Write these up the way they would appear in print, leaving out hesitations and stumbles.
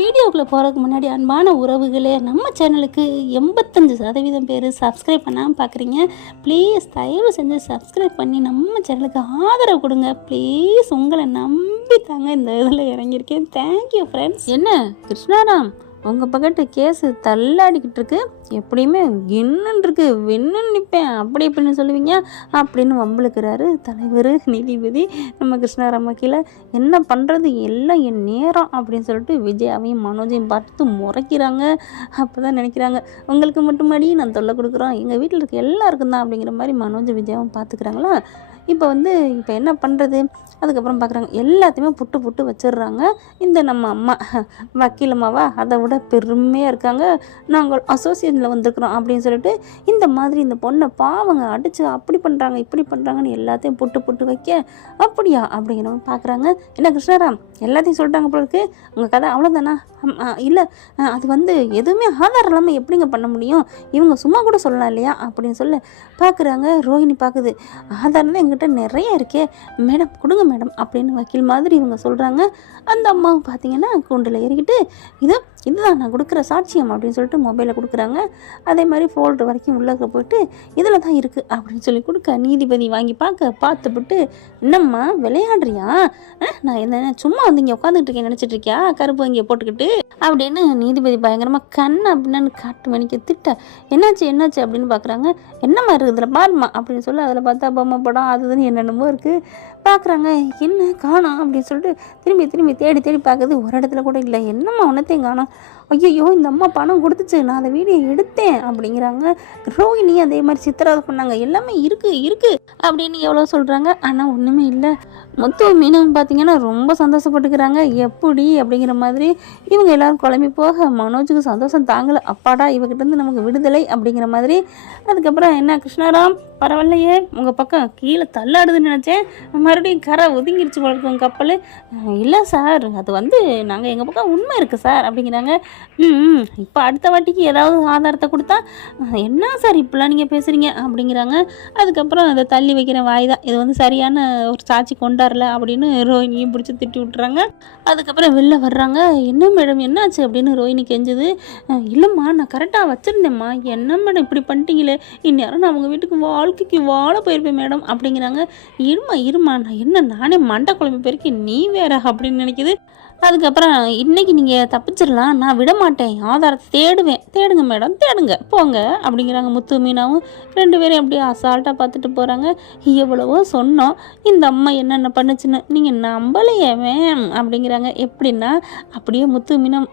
வீடியோக்குள்ளே போகிறதுக்கு முன்னாடி அன்பான உறவுகளே, நம்ம சேனலுக்கு 85% பேர் சப்ஸ்கிரைப் பண்ணாமல் பார்க்குறீங்க. ப்ளீஸ் தயவு செஞ்சு சப்ஸ்கிரைப் பண்ணி நம்ம சேனலுக்கு ஆதரவு கொடுங்க. ப்ளீஸ் உங்களை நம்பி தாங்க இந்த இதில் இறங்கியிருக்கேன். Thank you friends. என்ன கிருஷ்ணாராம், உங்கள் பக்கத்து கேஸு தள்ளாடிக்கிட்டு இருக்கு, எப்படியுமே கின்னுன்னு இருக்கு, விண்ணுன்னு நிற்பேன் அப்படி இப்படின்னு சொல்லுவீங்க அப்படின்னு வம்பளுக்கிறாரு தலைவர் நீதிபதி நம்ம கிருஷ்ணாராம் வக்கீல. என்ன பண்ணுறது, எல்லாம் என் நேரம் அப்படின்னு சொல்லிட்டு விஜயாவையும் மனோஜையும் பார்த்து முறைக்கிறாங்க. அப்போ தான் நினைக்கிறாங்க, உங்களுக்கு மட்டுமாடி நான் தொல்லை கொடுக்குறோம், எங்கள் வீட்டில் இருக்க எல்லாருக்கும் தான் அப்படிங்கிற மாதிரி மனோஜ் விஜயாவும் பார்த்துக்கிறாங்களா. இப்போ என்ன பண்ணுறது, அதுக்கப்புறம் பார்க்குறாங்க எல்லாத்தையுமே புட்டு புட்டு வச்சிடுறாங்க. இந்த நம்ம அம்மா வக்கீலம்மாவா அதை விட பெருமையாக இருக்காங்க, நாங்கள் அசோசியேஷனில் வந்திருக்கிறோம் அப்படின்னு சொல்லிட்டு இந்த மாதிரி இந்த பொண்ணை பாவங்க அடித்து அப்படி பண்ணுறாங்க இப்படி பண்ணுறாங்கன்னு எல்லாத்தையும் புட்டு புட்டு வைக்க, அப்படியா அப்படிங்கிறவங்க பார்க்குறாங்க. என்ன கிருஷ்ணாராம் எல்லாத்தையும் சொல்லிட்டாங்க போல இருக்கு, உங்கள் கதை அவ்வளோதானா? இல்லை, அது எதுவுமே ஆதாரம் இல்லாமல் எப்படிங்க பண்ண முடியும், இவங்க சும்மா கூட சொல்லலாம் இல்லையா அப்படின்னு சொல்ல பார்க்குறாங்க. ரோஹிணி பார்க்குது, ஆதாரம் தான் எங்கிட்ட நிறைய இருக்கே மேடம், கொடுங்க மேடம் அப்படின்னு வக்கீல் மாதிரி இவங்க சொல்கிறாங்க. அந்த அம்மாவும் பார்த்தீங்கன்னா கூண்டில் ஏறிக்கிட்டு இதுதான் நான் கொடுக்குற சாட்சியம் அப்படின்னு சொல்லிட்டு மொபைலை கொடுக்குறாங்க. அதே மாதிரி ஃபோல்டர் வரைக்கும் உள்ளே போயிட்டு இதில் தான் இருக்குது அப்படின்னு சொல்லி கொடுக்க, நீதிபதி வாங்கி பார்த்துவிட்டு என்னம்மா விளையாடுறியா, நான் என்ன சும்மா இங்கே உட்காந்துட்டு இருக்கேன் நினச்சிட்டு இருக்கியா, கருப்பு இங்கே போட்டுக்கிட்டு அப்படின்னு நீதிபதி பயங்கரமாக கண் அப்படின்னு காட்டு மணிக்கு திட்ட, என்னாச்சு அப்படின்னு பார்க்குறாங்க. என்னம்மா இருக்குது இதில் பாருமா அப்படின்னு சொல்லி அதில் பார்த்தா பொம்மை படம் அதுன்னு என்னென்னமோ இருக்குது. பார்க்குறாங்க, என்ன காணோம் அப்படின்னு சொல்லிட்டு திரும்பி தேடி பார்க்குது, ஒரு இடத்துல கூட இல்லை. என்னம்மா ஒன்றத்தையும் காணோம், ஐயோ இந்த அம்மா பணம் கொடுத்துச்சு, நான் அதை வீடியோ எடுத்தேன் அப்படிங்கிறாங்க. ரோஹிணி அதே மாதிரி சித்திராவது பண்ணாங்க, எல்லாமே இருக்குது அப்படின்னு எவ்வளோ சொல்கிறாங்க, ஆனால் ஒன்றுமே இல்லை. முத்து மீனும் பார்த்தீங்கன்னா ரொம்ப சந்தோஷப்பட்டுக்கிறாங்க. எப்படி அப்படிங்கிற மாதிரி இவங்க எல்லோரும் குழம்பி போக மனோஜுக்கு சந்தோஷம் தாங்கலை. அப்பாடா இவகிட்டேருந்து நமக்கு விடுதலை அப்படிங்கிற மாதிரி. அதுக்கப்புறம் என்ன கிருஷ்ணாராம் பரவாயில்லையே, உங்கள் பக்கம் கீழே தள்ளாடுதுன்னு நினச்சேன், மறுபடியும் கரை ஒதுங்கிருச்சு போல உங்கள் கப்பல். இல்லை சார், அது நாங்கள் எங்கள் பக்கம் உண்மை இருக்குது சார் அப்படிங்கிறாங்க. இப்போ அடுத்த வாட்டிக்கு ஏதாவது ஆதாரத்தை கொடுத்தா என்ன சார் இப்படிலாம் நீங்கள் பேசுகிறீங்க அப்படிங்கிறாங்க. அதுக்கப்புறம் அதை தள்ளி வைக்கிற வாய் தான் இது, சரியான ஒரு சாட்சி கொண்டாடல அப்படின்னு ரோஹினியும் பிடிச்சி திட்டி விட்டுறாங்க. அதுக்கப்புறம் வெளில வர்றாங்க. என்ன மேடம் என்னாச்சு அப்படின்னு ரோஹினி கெஞ்சுது. இல்லைம்மா நான் கரெக்டாக வச்சுருந்தேம்மா, என்ன மேடம் இப்படி பண்ணிட்டீங்களே, இந்நேரம் நான் அவங்க வீட்டுக்கு வாழ்க்கைக்கு வாழ போயிருப்பேன் மேடம் அப்படிங்கிறாங்க. இருமா நான் நானே மண்டை குழம்பு போயிருக்கேன், நீ வேற அப்படின்னு நினைக்கிது. அதுக்கப்புறம் இன்றைக்கி நீங்கள் தப்பிச்சிடலாம், நான் விட மாட்டேன், ஆதாரத்தை தேடுங்க மேடம் தேடுங்க போங்க அப்படிங்கிறாங்க. முத்து மீனாவும் ரெண்டு பேரும் அப்படியே அசால்ட்டாக பார்த்துட்டு போகிறாங்க. எவ்வளவோ சொன்னோம், இந்த அம்மா என்னென்ன பண்ணுச்சுன்னு நீங்கள் நம்பலையே மேம் அப்படிங்கிறாங்க. எப்படின்னா அப்படியே முத்து மீனம்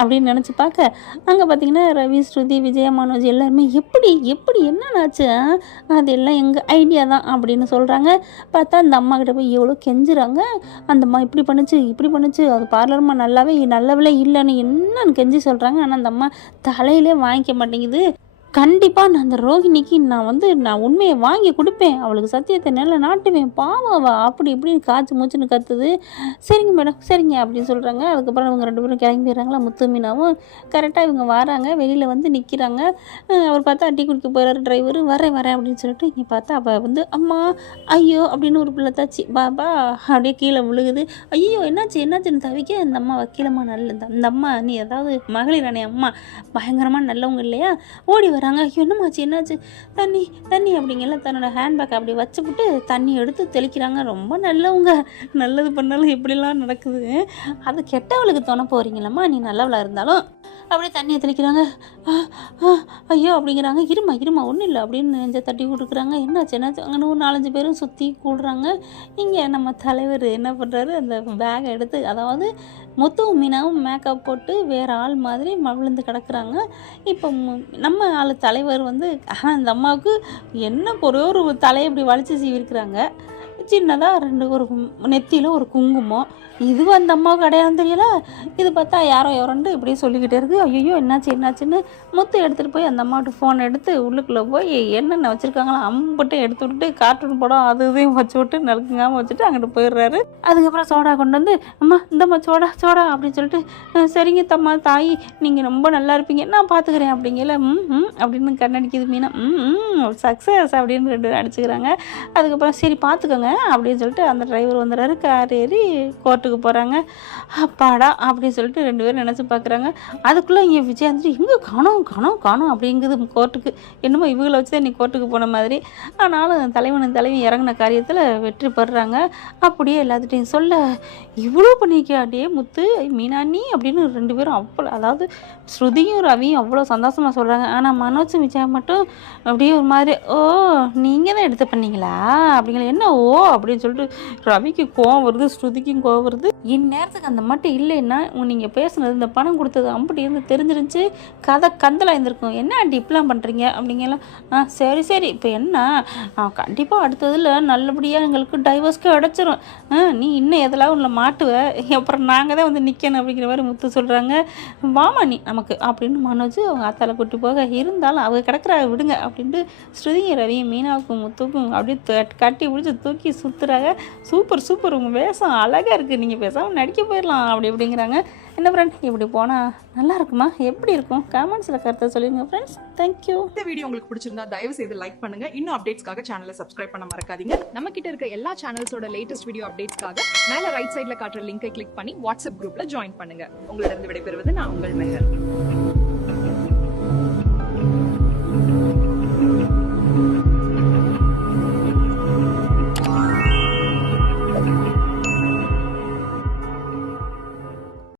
அப்படின்னு நினச்சி பார்க்க, அங்கே பார்த்தீங்கன்னா ரவி ஸ்ருதி விஜயா மனோஜ் எல்லாருமே எப்படி என்னன்னாச்சு, அதெல்லாம் எங்கள் ஐடியா தான் அப்படின்னு சொல்கிறாங்க. பார்த்தா அந்த அம்மா கிட்ட போய் எவ்வளோ கெஞ்சுறாங்க. அந்த அம்மா இப்படி பண்ணுச்சு அது பார்லர்மா நல்லவளே இல்லைன்னு என்னன்னு கெஞ்சி சொல்கிறாங்க. ஆனால் அந்த அம்மா தலையிலே வாங்கிக்க மாட்டேங்குது. கண்டிப்பாக நான் அந்த ரோஹிணிக்கு நான் உண்மையை வாங்கி கொடுப்பேன், அவளுக்கு சத்தியத்தை நல்ல நாட்டுவேன், பாவாவா அப்படி இப்படின்னு காய்ச்சி மூச்சுன்னு கத்துது. சரிங்க மேடம் சரிங்க அப்படின்னு சொல்கிறாங்க. அதுக்கப்புறம் இவங்க ரெண்டு பேரும் கிளம்பி போயிடுறாங்களா. முத்து மீனாவும் கரெக்டாக இவங்க வராங்க, வெளியில் நிற்கிறாங்க. அவர் பார்த்தா டீ குடிக்க போயிடுறாரு டிரைவர். வரேன் அப்படின்னு சொல்லிட்டு இங்கே பார்த்தா அவள் அம்மா ஐயோ அப்படின்னு ஒரு பிள்ளை தாச்சு பாபா அப்படியே கீழே விழுகுது. ஐயோ என்னாச்சுன்னு தவிக்க, இந்த அம்மா வக்கீலம்மா நல்லது, அந்த அம்மா நீ ஏதாவது மகளிர் அணை அம்மா பயங்கரமாக நல்லவங்க இல்லையா, ஓடி வராங்க. என்னாச்சு தண்ணி அப்படிங்கல தன்னோட ஹேண்ட்பேக் அப்படி வச்சுக்கிட்டு தண்ணி எடுத்து தெளிக்கிறாங்க. ரொம்ப நல்லவங்க, நல்லது பண்ணாலும் எப்படிலாம் நடக்குது, அது கெட்டவளுக்கு தோண போகிறீங்களம்மா, நீ நல்லவளாக இருந்தாலும் அப்படியே தண்ணியை தெளிக்கிறாங்க. ஐயோ அப்படிங்கிறாங்க. இருமா ஒன்றும் இல்லை அப்படின்னு நெஞ்ச தட்டி கொடுக்குறாங்க. என்னாச்சு அங்கே ஒரு 4-5 பேரும் சுற்றி கூடுறாங்க. இங்கே நம்ம தலைவர் என்ன பண்ணுறாரு, அந்த பேகை எடுத்து, அதாவது முத்துவும் மீனாவும் மேக்கப் போட்டு வேறு ஆள் மாதிரி விழுந்து கிடக்குறாங்க. இப்போ நம்ம ஆள் தலைவர் அந்த அம்மாவுக்கு என்ன ஒரே ஒரு தலையை இப்படி வலிச்சு சீவிருக்கிறாங்க. சின்னதாக ஒரு நெத்தியில் ஒரு குங்குமம். இது அந்த அம்மாவுக்கு அடையாளம் தெரியல. இது பார்த்தா யாரோண்டு இப்படி சொல்லிக்கிட்டே இருக்குது. ஐயோ என்னாச்சுன்னு முத்து எடுத்துகிட்டு போய் அந்த அம்மாவுக்கு ஃபோன் எடுத்து உள்ளுக்குள்ளே போய் என்னென்ன வச்சுருக்காங்களோ அம்பட்டும் எடுத்து விட்டுட்டு கார்ட்டூன் படம் இதையும் வச்சு விட்டு நறுக்குங்காமல் வச்சுட்டு அங்கிட்டு போயிடுறாரு. அதுக்கப்புறம் சோடா கொண்டு அம்மா இந்தம்மா சோடா அப்படின்னு சொல்லிட்டு, சரிங்க தம்மா தாய் நீங்கள் ரொம்ப நல்லா இருப்பீங்க, நான் பார்த்துக்கிறேன் அப்படிங்கல. அப்படின்னு கண்ணடிக்குது மீனா. சக்ஸஸ் அப்படின்னு 2 பேரும் அடிச்சுக்கிறாங்க. அதுக்கப்புறம் சரி பார்த்துக்கோங்க, அப்படின்னு சொல்லிட்டு அந்த டிரைவர் வந்துடுறாரு. கார் ஏறி கோர்ட்டுக்கு போகிறாங்க. அப்பாடா அப்படின்னு சொல்லிட்டு 2 பேரும் நினச்சி பார்க்குறாங்க. அதுக்குள்ளே இங்கே விஜயாந்திரி எங்கே காணோம் அப்படிங்குது கோர்ட்டுக்கு. என்னமோ இவங்களை வச்சு தான் நீ கோர்ட்டுக்கு போன மாதிரி. ஆனாலும் தலைவி இறங்கின காரியத்தில் வெற்றி பெறுறாங்க. அப்படியே எல்லாத்துட்டையும் சொல்ல இவ்வளோ பண்ணிக்காடே முத்து மீனாண்ணி அப்படின்னு 2 பேரும் அவ்வளோ, அதாவது ஸ்ருதியும் ரவியும் அவ்வளோ சந்தோஷமாக சொல்கிறாங்க. ஆனால் மனோஜ் விஜயா மட்டும் அப்படியே ஒரு மாதிரி, ஓ நீங்கள் தான் எடுத்து பண்ணீங்களா அப்படிங்கிற, என்ன ஓ அப்படின்னு சொல்லிட்டு ரவிக்கு கோவம் வருது, ஸ்ருதிக்கும் கோவம் வருது. இந்நேரத்துக்கு அந்த மட்டும் இல்லைன்னா நீங்கள் பேசுனது இந்த பணம் கொடுத்தது அப்படி இருந்து தெரிஞ்சிருந்துச்சு கதை கந்தலாக இருந்திருக்கும். என்ன ஆண்டி இப்படிலாம் பண்ணுறீங்க அப்படிங்கலாம். சரி இப்போ என்ன கண்டிப்பாக அடுத்ததில் நல்லபடியாக எங்களுக்கு டைவர்ஸ் கிடச்சிரும். நீ இன்னும் எதெல்லாம் உள்ள மாட்டுவ, அப்புறம் நாங்கள் தான் வந்து நிற்கணும் அப்படிங்கிற மாதிரி முத்து சொல்கிறாங்க. வாமா நீ நமக்கு அப்படின்னு மனோஜ் அவங்க ஆத்தால கூட்டி போக, இருந்தாலும் அவங்க கிடக்குறா விடுங்க அப்படின்ட்டு ஸ்ருதியும் ரவியும் மீனாவுக்கும் முத்துக்கும் அப்படியே கட்டி பிடிச்சி தூக்கி சுற்றுறாங்க. சூப்பர் உங்கள் வேஷம் அழகாக இருக்குது, நீங்கள் பேசாமல் நடிக்க போயிடலாம் அப்படிங்கிறாங்க. என்ன ஃப்ரெண்ட் இப்படி போனால் நல்லா இருக்குமா, எப்படி இருக்கும், கமெண்ட்ஸில் கருத்தை சொல்லுங்க ஃப்ரெண்ட்ஸ். தேங்க்யூ. இந்த வீடியோ உங்களுக்கு பிடிச்சிருந்தா தயவு செய்து லைக் பண்ணுங்க. இன்னும் அப்டேட்ஸ்க்காக சேனலை சப்ஸ்கிரைப் பண்ண மறக்காதீங்க. நம்ம கிட்ட இருக்க எல்லா சேனல்ஸோட லேட்டஸ்ட் வீடியோ அப்டேட்ஸ்க்காக மேல ரைட் சைடுல காட்டுற லிங்கை கிளிக் பண்ணி வாட்ஸ்அப் குரூப்ல ஜாயின் பண்ணுங்க. உங்களிடம் விடைபெறுவது நான் உங்கள் மெஹர்.